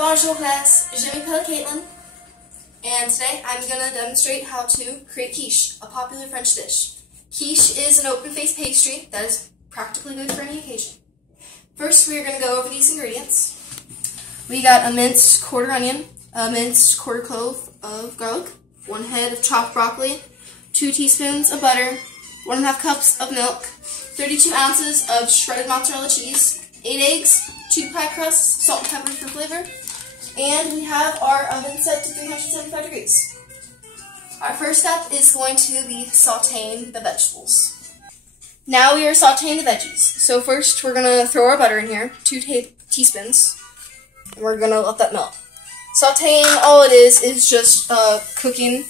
Bonjour class, je m'appelle Kaytlin, and today I'm going to demonstrate how to create quiche, a popular French dish. Quiche is an open-faced pastry that is practically good for any occasion. First, we are going to go over these ingredients. We got a minced quarter onion, a minced quarter clove of garlic, 1 head of chopped broccoli, 2 teaspoons of butter, 1.5 cups of milk, 32 ounces of shredded mozzarella cheese, 8 eggs, 2 pie crusts, salt and pepper for flavor, and we have our oven set to 375 degrees. Our first step is going to be sauteing the vegetables. Now we are sauteing the veggies. So first we're going to throw our butter in here, 2 teaspoons, and we're going to let that melt. Sauteing, all it is just cooking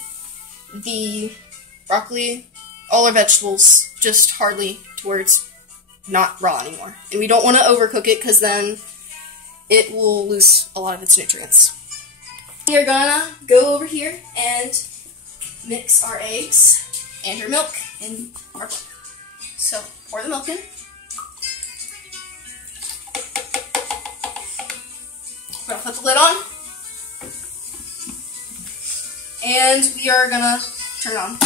the broccoli, all our vegetables, just hardly to where it's not raw anymore. And we don't want to overcook it because then it will lose a lot of its nutrients. We are gonna go over here and mix our eggs and our milk in our bowl. So pour the milk in. We're gonna put the lid on. And we are gonna turn it on.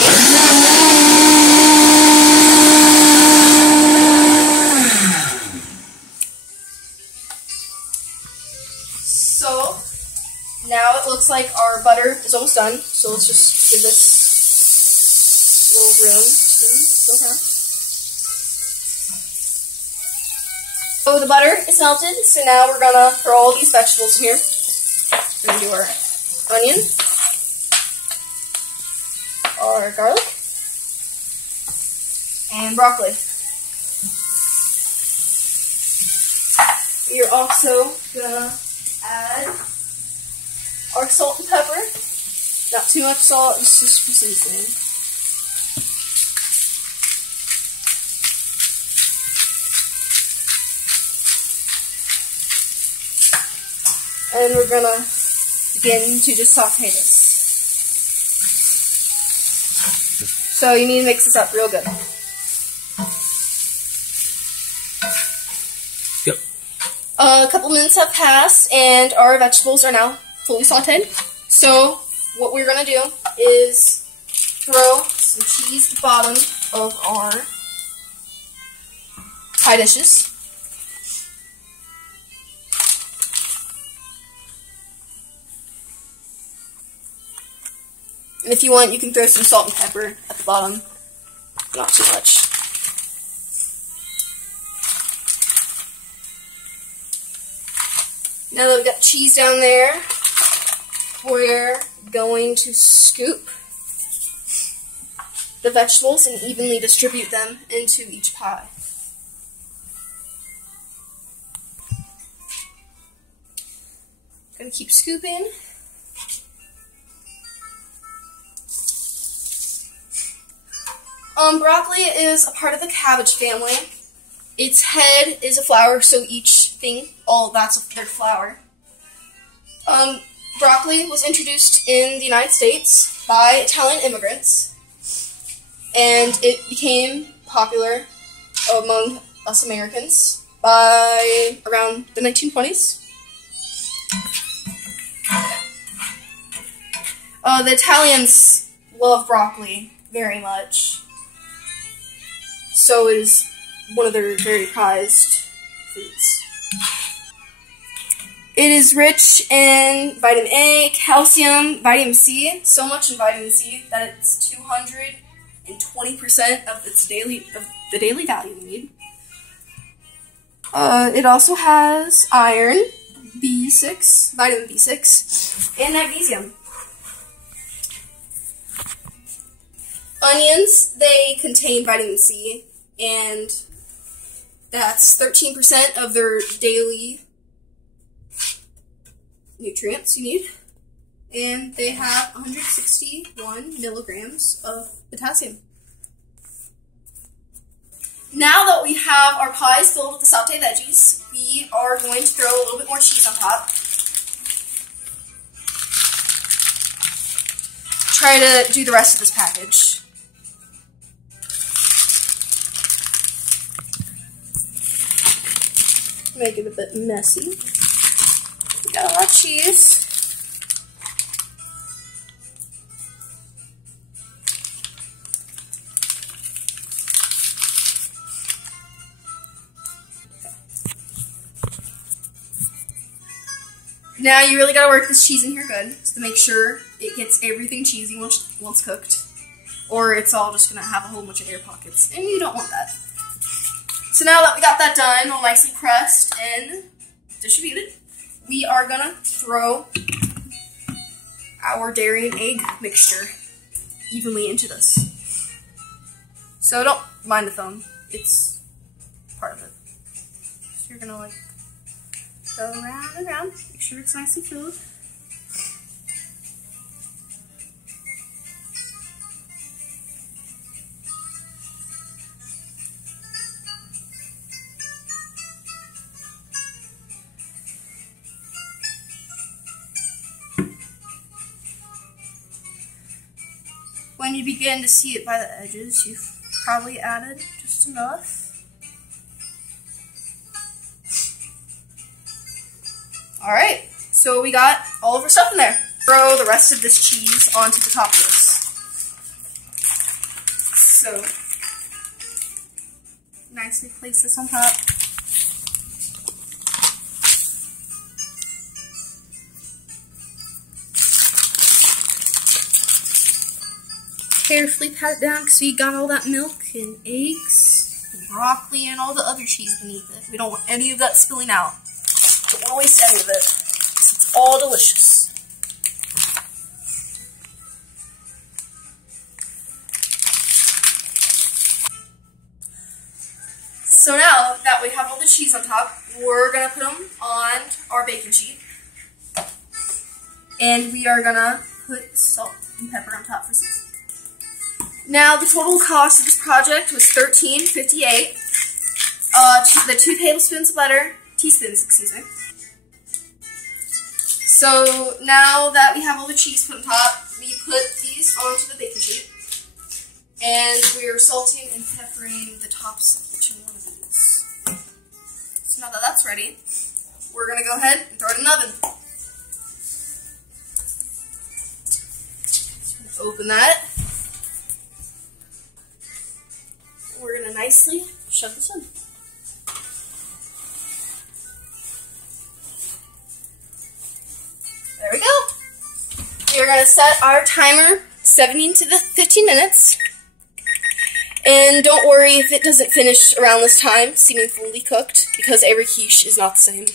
So, now it looks like our butter is almost done, so let's just give this a little room to go down. So the butter is melted, so now we're going to throw all these vegetables in here. We're going to do our onion, our garlic, and broccoli. We are also going to add our salt and pepper. Not too much salt, it's just for seasoning. And we're gonna begin to just saute this. So you need to mix this up real good. A couple minutes have passed, and our vegetables are now fully sauteed. So what we're going to do is throw some cheese to the bottom of our pie dishes. And if you want, you can throw some salt and pepper at the bottom. Not too much. Now that we've got cheese down there, we're going to scoop the vegetables and evenly distribute them into each pie. Gonna keep scooping. Broccoli is a part of the cabbage family. Its head is a flower, so each thing, all that's their flower. Broccoli was introduced in the United States by Italian immigrants, and it became popular among us Americans by around the 1920s. The Italians love broccoli very much, so it is one of their very prized foods. It is rich in vitamin A, calcium, vitamin C, so much in vitamin C that it's 220% of the daily value we need. It also has iron, B6, vitamin B6, and magnesium. Onions, they contain vitamin C, and that's 13% of their daily nutrients you need. And they have 161 milligrams of potassium. Now that we have our pies filled with the sauteed veggies, we are going to throw a little bit more cheese on top. Try to do the rest of this package. Make it a bit messy. got a lot of cheese. Now you really gotta work this cheese in here good to make sure it gets everything cheesy once cooked, or it's all just gonna have a whole bunch of air pockets, and you don't want that. So now that we got that done, all nicely pressed and distributed, we are gonna throw our dairy and egg mixture evenly into this. So don't mind the foam, it's part of it. So you're gonna like go around and around, make sure it's nicely filled. When you begin to see it by the edges, you've probably added just enough. Alright, so we got all of our stuff in there. Throw the rest of this cheese onto the top of this. So, nicely place this on top. Carefully pat it down because we got all that milk and eggs and broccoli and all the other cheese beneath it. We don't want any of that spilling out. Don't want to waste any of it. It's all delicious. So now that we have all the cheese on top, we're going to put them on our baking sheet. And we are going to put salt and pepper on top for seasoning. Now the total cost of this project was $13.58. The 2 tablespoons of butter, teaspoons, excuse me. So now that we have all the cheese put on top, we put these onto the baking sheet, and we're salting and peppering the tops of each one of these. So now that that's ready, we're gonna go ahead and throw it in the oven. Open that. We're gonna nicely shove this in. There we go. We're going to set our timer 17 to 15 minutes. And don't worry if it doesn't finish around this time, seeming fully cooked, because every quiche is not the same.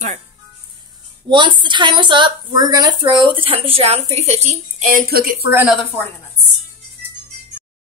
Alright. Once the timer's up, we're going to throw the temperature down to 350 and cook it for another 40 minutes.